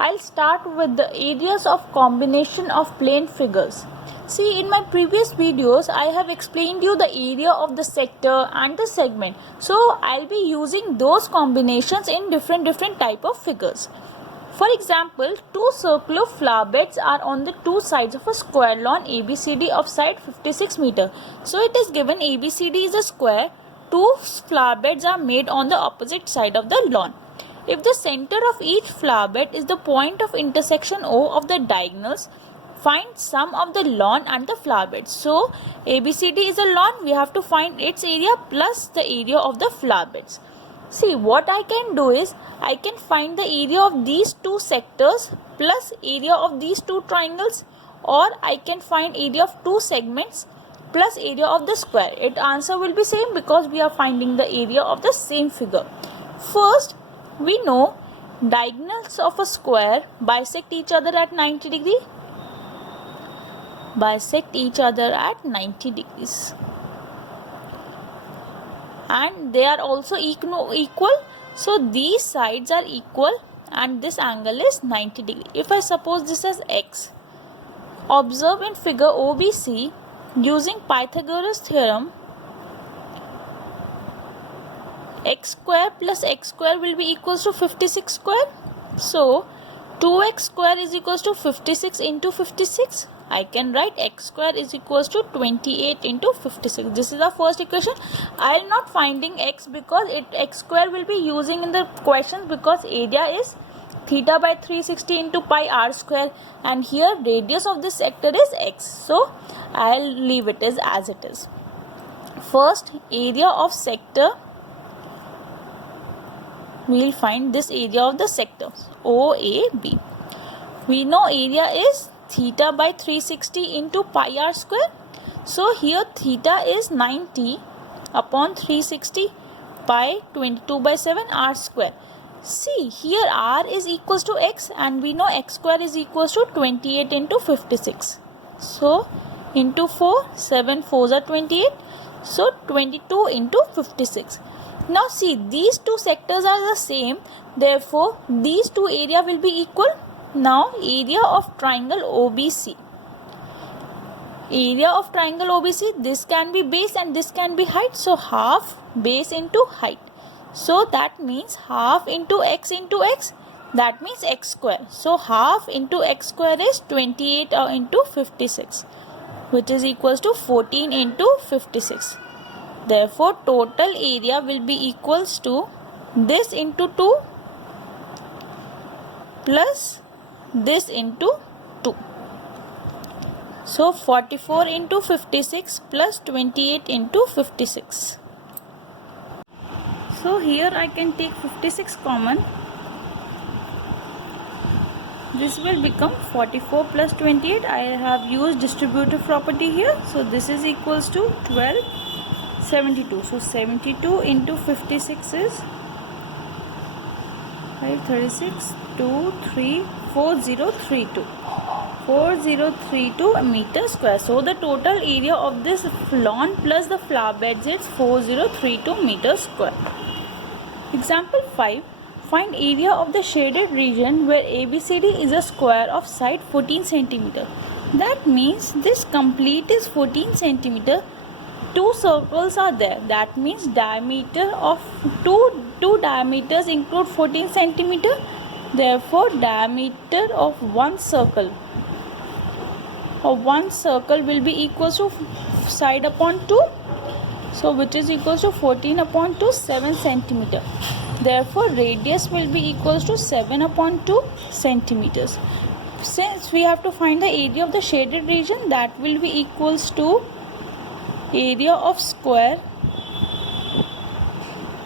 I'll start with the areas of combination of plane figures. See, in my previous videos, I have explained you the area of the sector and the segment. So, I'll be using those combinations in different type of figures. For example, two circular flower beds are on the two sides of a square lawn ABCD of side 56 meter. So, it is given ABCD is a square. Two flower beds are made on the opposite side of the lawn. If the center of each flower bed is the point of intersection O of the diagonals, find sum of the lawn and the flower beds. So, ABCD is a lawn, we have to find its area plus the area of the flower beds. See, what I can do is, I can find the area of these two sectors plus area of these two triangles, or I can find area of two segments plus area of the square. Its answer will be same because we are finding the area of the same figure. First, we know diagonals of a square bisect each other at 90 degrees. Bisect each other at 90 degrees. And they are also equal. So these sides are equal and this angle is 90 degrees. If I suppose this as x, observe in figure OBC, using Pythagoras theorem, x square plus x square will be equals to 56 square. So 2x square is equals to 56 into 56. I can write x square is equals to 28 into 56. This is the first equation. I am not finding x because x square will be using in the questions because area is theta by 360 into pi r square, and here radius of this sector is x. So I'll leave it as it is. First, area of sector, we will find this area of the sector OAB. We know area is theta by 360 into pi r square. So here theta is 90 upon 360 pi 22 by 7 r square. See, here r is equals to x and we know x square is equals to 28 into 56. So into 4, 7 4s are 28. So 22 into 56. Now see, these two sectors are the same. Therefore, these two area will be equal. Now, area of triangle OBC. Area of triangle OBC, this can be base and this can be height. So, half base into height. So, that means half into x, that means x square. So, half into x square is 28 into 56, which is equals to 14 into 56. Therefore, total area will be equals to this into 2 plus this into 2. So 44 into 56 plus 28 into 56. So here I can take 56 common. This will become 44 plus 28. I have used distributive property here. So this is equals to 1272. So 72 into 56 is 536, 2, 3, 4032. 4032 meter square. So the total area of this lawn plus the flower beds is 4032 meter square. Example 5. Find area of the shaded region where ABCD is a square of side 14 cm. That means this complete is 14 cm. Two circles are there. That means diameter of two diameters include 14 cm. Therefore, diameter of one circle will be equal to side upon 2. So, which is equals to 14 upon 2, 7 cm. Therefore, radius will be equals to 7 upon 2 centimeters. Since we have to find the area of the shaded region, that will be equals to area of square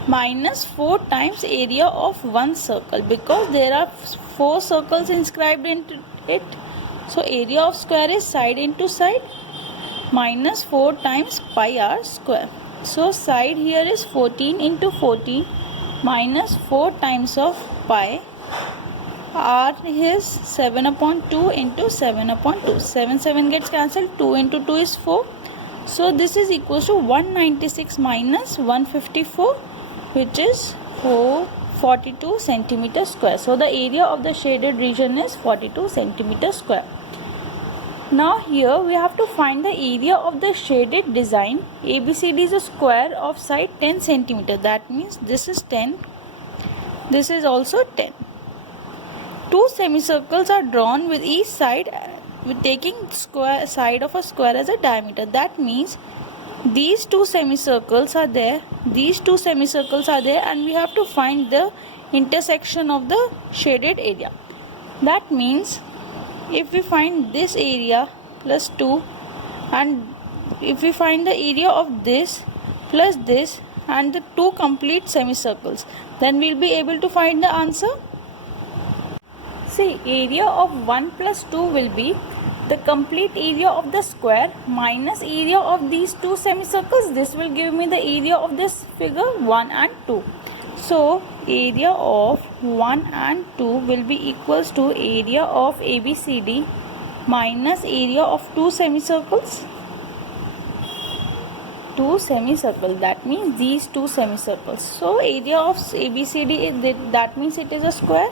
minus 4 times area of one circle, because there are 4 circles inscribed into it. So area of square is side into side minus 4 times pi r square. So side here is 14 into 14 minus 4 times of pi. R is 7 upon 2 into 7 upon 2. 7 gets cancelled. 2 into 2 is 4. So this is equals to 196 minus 154, which is 42 centimeter square. So the area of the shaded region is 42 centimeter square. Now here we have to find the area of the shaded design. ABCD is a square of side 10 centimeter. That means this is 10. This is also 10. Two semicircles are drawn with each side with taking square side of a square as a diameter. That means these two semicircles are there. These two semicircles are there, and we have to find the intersection of the shaded area. That means if we find this area plus 2, and if we find the area of this plus this and the two complete semicircles, then we'll be able to find the answer. See, area of 1 plus 2 will be the complete area of the square minus area of these two semicircles. This will give me the area of this figure 1 and 2. So area of 1 and 2 will be equals to area of ABCD minus area of two semicircles. Two semicircles, that means these two semicircles. So area of ABCD, that means it is a square.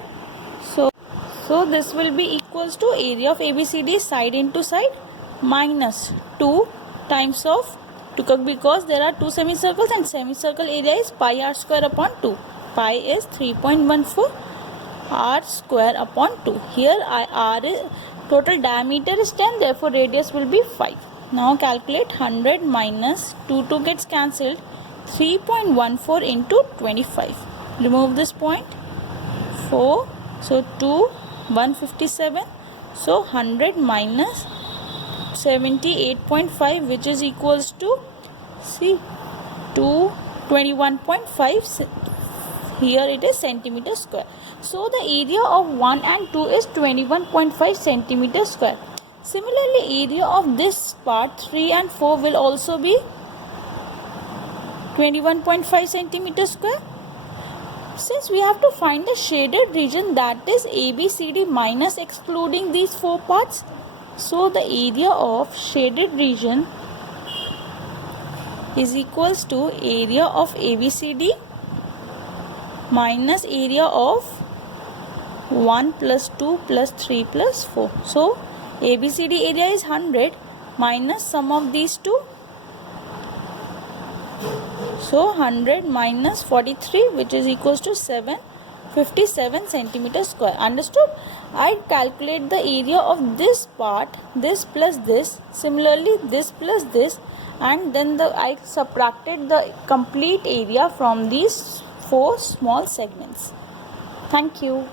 So this will be equals to area of ABCD side into side minus 2 times of 2, because there are two semicircles and semicircle area is pi r square upon 2. Pi is 3.14 r square upon 2. Here r is total diameter is 10, therefore radius will be 5. Now calculate 100 minus 2 gets cancelled. 3.14 into 25. Remove this point. 4. So 2. 157. So 100 minus 78.5, which is equals to, see, 221.5. Here it is centimeter square. So the area of 1 and 2 is 21.5 centimeter square. Similarly, area of this part 3 and 4 will also be 21.5 centimeter square. Since we have to find the shaded region, that is ABCD minus excluding these four parts, so the area of shaded region is equals to area of ABCD minus area of 1 plus 2 plus 3 plus 4. So ABCD area is 100 minus sum of these two. So 100 minus 43, which is equals to 57 centimeter square. Understood? I calculate the area of this part, this plus this, similarly this plus this, and then I subtracted the complete area from these four small segments. Thank you.